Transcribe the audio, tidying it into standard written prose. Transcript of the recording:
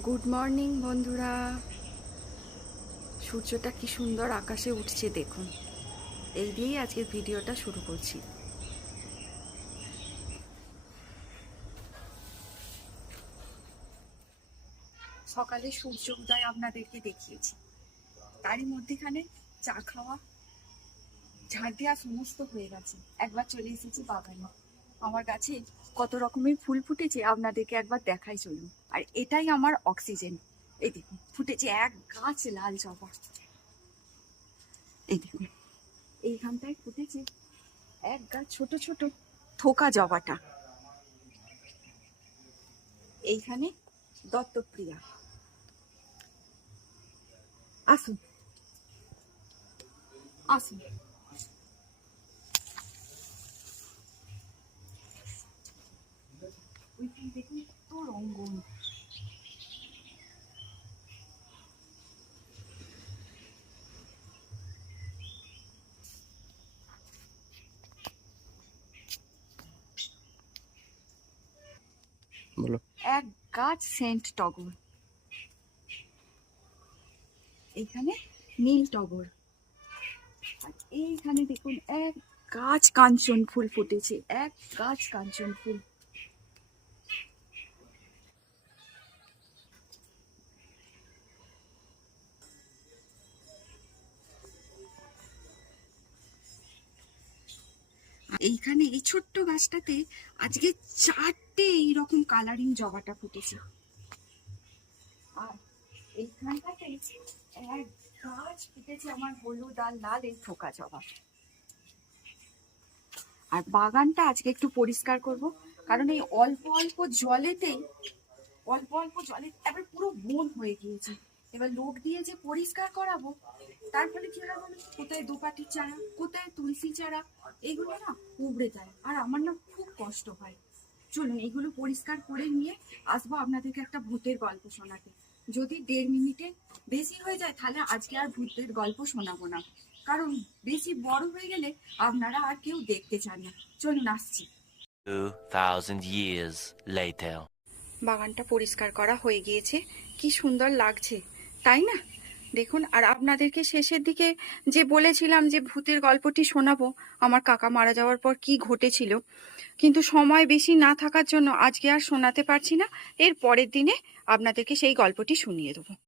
Good morning বন্ধুরা। সূর্যটা কি সুন্দর আকাশে উঠছে দেখুন। এই দিয়েই আজকের ভিডিওটা শুরু করছি। সকালে সূর্য উদয় আপনাদেরকে দেখিয়েছি, তারই মধ্যেখানে চা খাওয়া ঝাড় দেওয়া সমস্ত হয়ে গেছে। একবার চলে এসেছি বাগানে। আমার গাছে কত রকমের ফুল ফুটেছে আপনাদেরকে একবার দেখাই চলুন। আর এটাই আমার অক্সিজেন। এই দেখুন ফুটেছে এক গাছ লাল জবা। এই দেখুন এইখানটায় ফুটেছে এক গাছ ছোট ছোট থোকা জবাটা। এইখানে দত্তপ্রিয়া। আসুন আসুন। ওইখানে দেখুন কত রঙ্গন। বলো। এক গাছ সেন্ট টগর, এইখানে নীল টগর, আর এইখানে দেখুন এক গাছ কাঞ্চন ফুল ফুটেছে, এক গাছ কাঞ্চন ফুল। এইখানে এই ছোট্ট গাছটাতে আজকে 4টে এইরকম কালারিং জবাটা ফুটেছে। আর এইখানটাতে এক গাছ ফুটেছে আমার হলুদ আর লাল এই থোকা জবা। আর বাগানটা আজকে একটু পরিষ্কার করব, কারণ এই অল্প অল্প জলেতেই এবার পুরো বন হয়ে গিয়েছে। এবার লোক দিয়ে যে পরিষ্কার করাবো, তার ফলে কি হয় বলুন, কোথায় দোপাটির চারা, কোথায় তুলসী চারা, এগুলো না উবড়ে যায়। আর আমার না খুব কষ্ট হয়। চলুন এগুলো পরিষ্কার করে নিয়ে আসবো আপনাদেরকে একটা ভূতের গল্প শোনাতে। যদি 1.5 মিনিটে বেশি হয়ে যায় তাহলে আজকে আর ভূতের গল্প শোনাবো না, কারণ বেশি বড় হয়ে গেলে আপনারা আর কেউ দেখতে চান না। চলুন আসছি। 2000 years later. বাগানটা পরিষ্কার করা হয়ে গিয়েছে, কি সুন্দর লাগছে তাই না? দেখুন, আর আপনাদেরকে শেষের দিকে যে বলেছিলাম যে ভূতের গল্পটি শোনাবো, আমার কাকা মারা যাওয়ার পর কি ঘটেছিল, কিন্তু সময় বেশি না থাকার জন্য আজকে আর শোনাতে পারছি না। এর পরের দিনে আপনাদেরকে সেই গল্পটি শুনিয়ে দেবো।